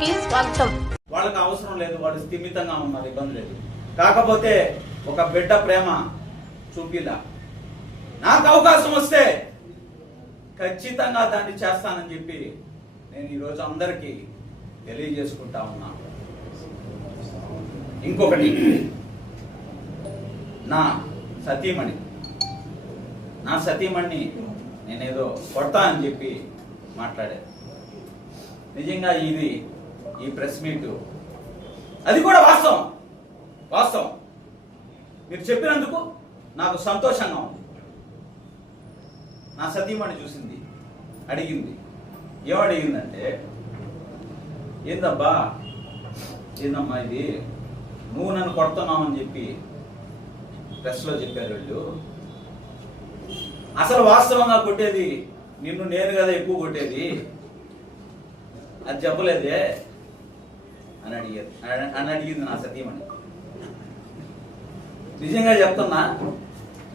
కి స్వాగతం. వాళ్ళకి అవసరం లేదు, వాడు స్థిమితంగా ఉన్నారు, ఇబ్బంది లేదు. కాకపోతే ఒక బిడ్డ ప్రేమ చూపిలా. నాకు అవకాశం వస్తే ఖచ్చితంగా దాన్ని చేస్తానని చెప్పి నేను ఈరోజు అందరికీ తెలియజేసుకుంటా ఉన్నాను. ఇంకొకటి, నా సతీమణిని నేనేదో కొడతా అని చెప్పి మాట్లాడాను. నిజంగా ఈ ప్రెస్ మీట్ అది కూడా వాస్తవం మీరు చెప్పినందుకు నాకు సంతోషంగా ఉంది. నా సతీమణి చూసింది, అడిగింది. ఏమడిగిందంటే, ఏందమ్మా ఇది నువ్వు నన్ను కొడుతున్నావు అని చెప్పి ప్రెస్లో చెప్పారు వీళ్ళు. అసలు వాస్తవంగా కొట్టేది నిన్ను నేను కదా ఎక్కువ కొట్టేది, అది చెప్పలేదే అని అడిగింది నా సతీమణి. నిజంగా చెప్తున్నా,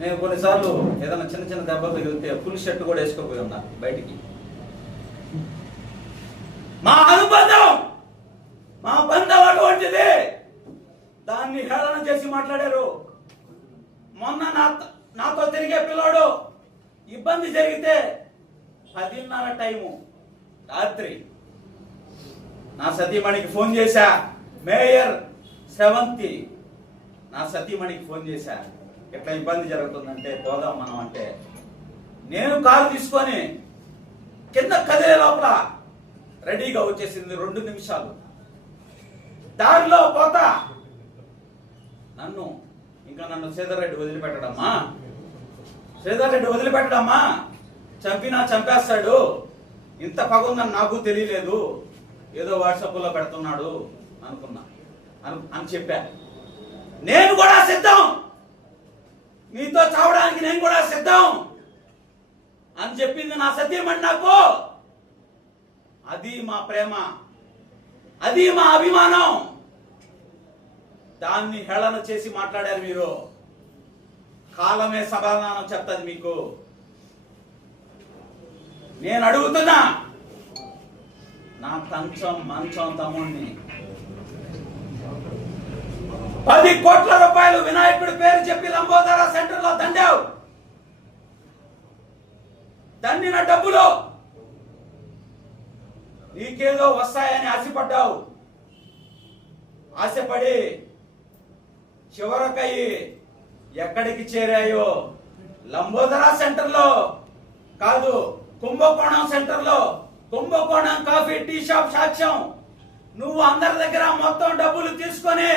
నేను కొన్నిసార్లు ఏదైనా చిన్న చిన్న దెబ్బలు తగిలితే ఫుల్ షర్ట్ కూడా వేసుకోపోయి ఉన్నా బయటికి. మా బంధం అటువంటిది, దాన్ని హేళన చేసి మాట్లాడారు. మొన్న నాతో తిరిగే పిల్లోడు ఇబ్బంది జరిగితే 10:30 టైము రాత్రి నా సతీమణికి ఫోన్ చేశా. మేయర్ సెవంతి నా సతీమణికి ఫోన్ చేశా, ఎట్లా ఇబ్బంది జరుగుతుందంటే పోదాం మనం అంటే, నేను కారు తీసుకొని కింద కదిలే లోపల రెడీగా వచ్చేసింది. 2 నిమిషాలు దారిలో పోతా నన్ను శ్రీధర్ రెడ్డి వదిలిపెట్టడమ్మా, చంపినా చంపేస్తాడు, ఇంత పగుందని నాకు తెలియలేదు, ఏదో వాట్సాప్లో పెడుతున్నాడు అనుకున్నా అని చెప్పా. నేను కూడా సిద్ధం, నీతో చావడానికి నేను కూడా సిద్ధం అని చెప్పింది నా సతీమణి నాకు. అది మా ప్రేమ, అది మా అభిమానం. దాన్ని హేళన చేసి మాట్లాడారు మీరు. కాలమే సమాధానం చెప్తాది మీకు. నేను అడుగుతున్నా, నా మంచం తమ్ముడిని 10 కోట్ల రూపాయలు వినాయకుడి పేరు చెప్పి లంబోదర సెంటర్ లో దండావు. దండిన డబ్బులు నీకేదో వస్తాయని ఆశపడి చివరకయ్యి ఎక్కడికి చేరాయో? లంబోదర సెంటర్ లో కాదు, కుంభకోణం సెంటర్ లో, కుంభకోణం కాఫీ టీ షాప్ సాక్ష్యం. నువ్వు అందరి దగ్గర మొత్తం డబ్బులు తీసుకొని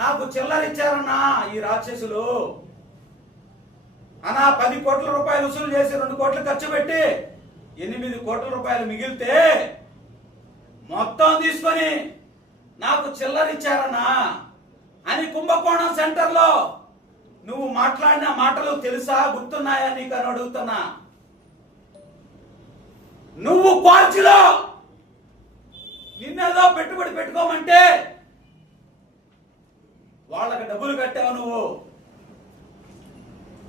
నాకు చిల్లరిచ్చారన్నా ఈ రాక్షసులు. 10 కోట్ల రూపాయలు వసూలు చేసి 2 కోట్లు ఖర్చు పెట్టి 8 కోట్ల రూపాయలు మిగిలితే మొత్తం తీసుకొని నాకు చిల్లరిచ్చారన్నా అని కుంభకోణం సెంటర్ లో నువ్వు మాట్లాడిన మాటలు తెలుసా, గుర్తున్నాయా నీకు అని అడుగుతున్నా. నువ్వు క్వార్చిలో నిన్నేదో పెట్టుబడి పెట్టుకోమంటే వాళ్ళకి డబ్బులు కట్టావు, నువ్వు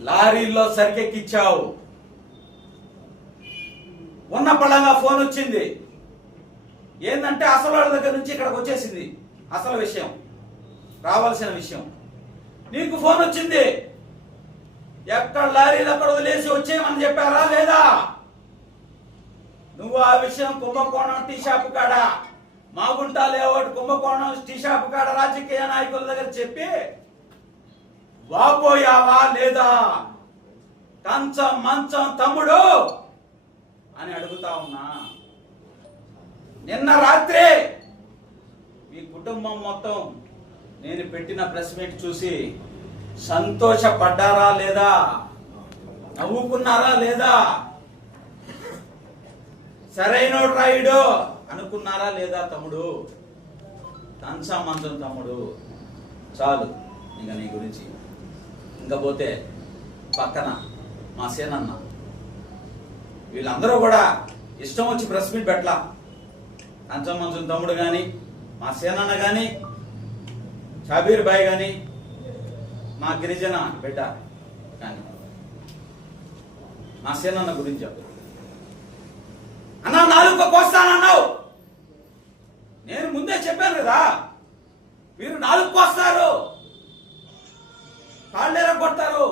లారీల్లో సరికెక్కిచ్చావు. ఉన్న పళంగా ఫోన్ వచ్చింది. ఏంటంటే అసలు వాళ్ళ దగ్గర నుంచి ఇక్కడికి వచ్చేసింది. అసలు విషయం, రావాల్సిన విషయం. నీకు ఫోన్ వచ్చింది, ఎక్కడ లారీలు అక్కడ వదిలేసి వచ్చేయమని చెప్పారా లేదా? నువ్వు ఆ విషయం కుంభకోణం టీ షాప్ కాడ, మాగుంట లేఅవుట్ కుంభకోణం టీ షాప్ కాడ రాజకీయ నాయకుల దగ్గర చెప్పి వాపోయావా లేదా? మంచం తమ్ముడు అని అడుగుతా ఉన్నా. నిన్న రాత్రి మీ కుటుంబం మొత్తం నేను పెట్టిన ప్రెస్ మీట్ చూసి సంతోషపడ్డారా లేదా? నవ్వుకున్నారా లేదా? సరైనోడు రాయుడు అనుకున్నారా లేదా? తమ్ముడు, మంచం తమ్ముడు, చాలు ఇంకా నీ గురించి. ఇంకా పోతే పక్కన మా సేనన్న, వీళ్ళందరూ కూడా ఇష్టం వచ్చి ప్రెస్ మీట్ పెట్టలా. మంచం తమ్ముడు కానీ, మా సేనన్న కానీ, షాబీర్ బాయ్ కానీ, మా గిరిజన బిడ్డ కానీ, మా సేనన్న గురించి చెప్పు. అన్నా 4 కోస్తానన్నావు, నేను ముందే చెప్పాను కదా, మీరు నాలుగు కోస్తారు, కాళ్ళేర కొడతారు,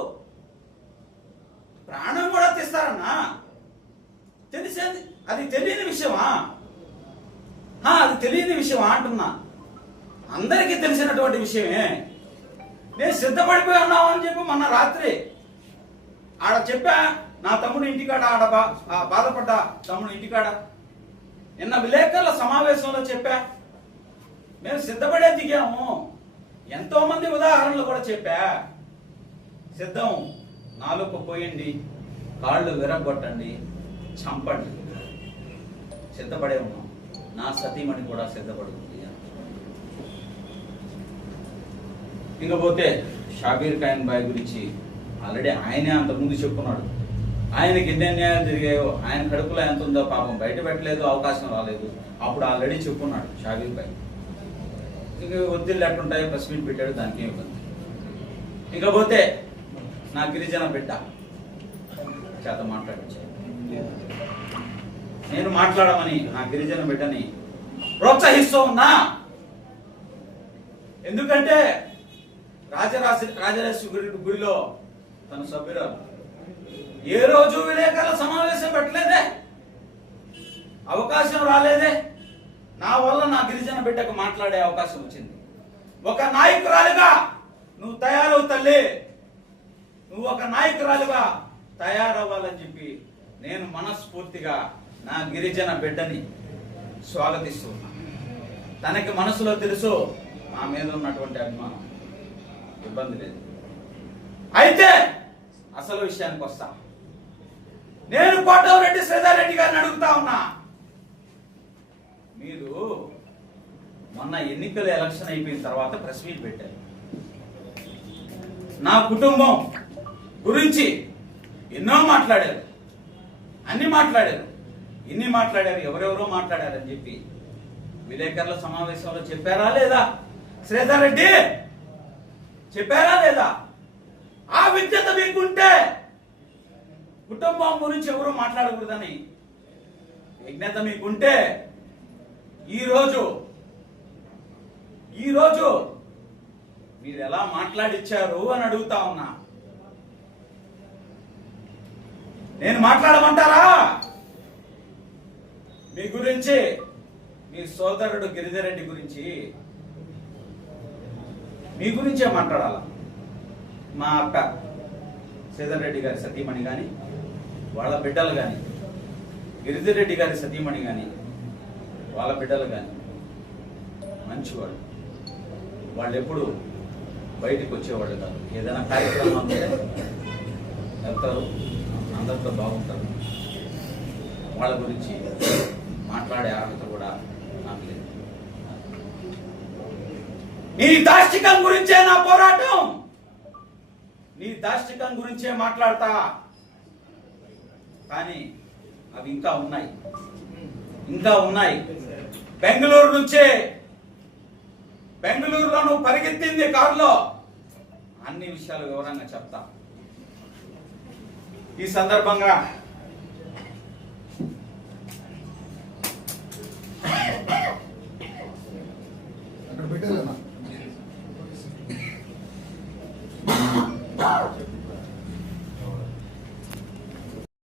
ప్రాణం కూడా తీస్తారన్నా. తెలిసేది అది తెలియని విషయమా? అది తెలియని విషయమా అంటున్నా. అందరికీ తెలిసినటువంటి విషయమే. నేను సిద్ధపడిపోయి ఉన్నావు అని చెప్పి మొన్న రాత్రి ఆడ చెప్పా, నా తమ్ముడు ఇంటికాడ, ఆడ బాధపడ్డ తమ్ముడు ఇంటికాడ నిన్న విలేకరుల సమావేశంలో చెప్పా. మేము సిద్ధపడే దిగాము. ఎంతో మంది ఉదాహరణలు కూడా చెప్పా. సిద్ధం, నాలుగు పోయండి, కాళ్ళు విరగొట్టండి, చంపండి, సిద్ధపడే ఉన్నాం. నా సతీమణి కూడా సిద్ధపడుతుంది. ఇంకపోతే షాబీర్ ఖాన్ బాయ్ గురించి ఆల్రెడీ ఆయనే అంతకుముందు చెప్పుకున్నాడు. ఆయనకి ఎన్ని అన్యాయాలు జరిగాయో, ఆయన కడుపులో ఎంత ఉందో పాపం బయట పెట్టలేదు, అవకాశం రాలేదు. అప్పుడు ఆల్రెడీ చెప్పుకున్నాడు షాబీర్ బాయ్. ఇంక ఒత్తిళ్ళు ఎట్లుంటాయో ప్రెస్ మీట్ పెట్టాడు, దానికి ఏమి ఇబ్బంది. ఇంకపోతే నా గిరిజన బిడ్డ చేత మాట్లాడించాను. నేను మాట్లాడమని నా గిరిజన బిడ్డని ప్రోత్సహిస్తూ ఉన్నా. ఎందుకంటే రాజరాజేశ్వరి గుడిలో తన సభ్యురాలు ఏ రోజు విలేకరుల సమావేశం పెట్టలేదే, అవకాశం రాలేదే. నా వల్ల నా గిరిజన బిడ్డకు మాట్లాడే అవకాశం వచ్చింది. ఒక నాయకురాలుగా నువ్వు తయారవు తల్లి, నువ్వు ఒక నాయకురాలుగా తయారవ్వాలని చెప్పి నేను మనస్ఫూర్తిగా నా గిరిజన బిడ్డని స్వాగతిస్తున్నా. తనకి మనసులో తెలుసు నా మీద ఉన్నటువంటి అభిమానం, ఇబ్బంది లేదు. అయితే అసలు విషయానికి వస్తా. నేను కోటమిరెడ్డి శ్రీధర్రెడ్డి గారిని అడుగుతా ఉన్నా, మీరు మొన్న ఎన్నికల ఎలక్షన్ అయిపోయిన తర్వాత ప్రెస్ మీట్ పెట్టారు. నా కుటుంబం గురించి ఎన్నో మాట్లాడారు, అన్ని మాట్లాడారు, ఇన్ని మాట్లాడారు, ఎవరెవరో మాట్లాడారని చెప్పి విలేకరుల సమావేశంలో చెప్పారా లేదా? శ్రీధర్ రెడ్డి చెప్పారా లేదా? ఆ విజ్ఞత మీకుంటే కుటుంబం గురించి ఎవరు మాట్లాడకూడదని విజ్ఞత మీకుంటే ఈరోజు మీరు ఎలా మాట్లాడిచ్చారు అని అడుగుతా ఉన్నా. నేను మాట్లాడమంటారా? మీ గురించి, మీ సోదరుడు గిరిజరెడ్డి గురించి, మీ గురించే మాట్లాడాల. మా అక్క శ్రీధర్ రెడ్డి గారి సతీమణి కానీ, వాళ్ళ బిడ్డలు కానీ, గిరిజరెడ్డి గారి సతీమణి కానీ, వాళ్ళ బిడ్డలు కానీ మంచివాళ్ళు. వాళ్ళు ఎప్పుడు బయటికి వచ్చేవాళ్ళు కాదు. ఏదైనా కార్యక్రమం ఉంటే వెళ్తారు, అందరితో బాగుంటారు. వాళ్ళ గురించి మాట్లాడే అర్హత కూడా నాకు లేదు. నీ దాష్టికం గురించే నా పోరాటం, నీ దాష్టికం గురించే మాట్లాడతా. కానీ అవి ఇంకా ఉన్నాయి. బెంగళూరు నుంచే, బెంగళూరులో నువ్వు పరిగెత్తింది కారులో, అన్ని విషయాలు వివరంగా చెప్తా. ఈ సందర్భంగా అక్కడ పెట్టాలన్నా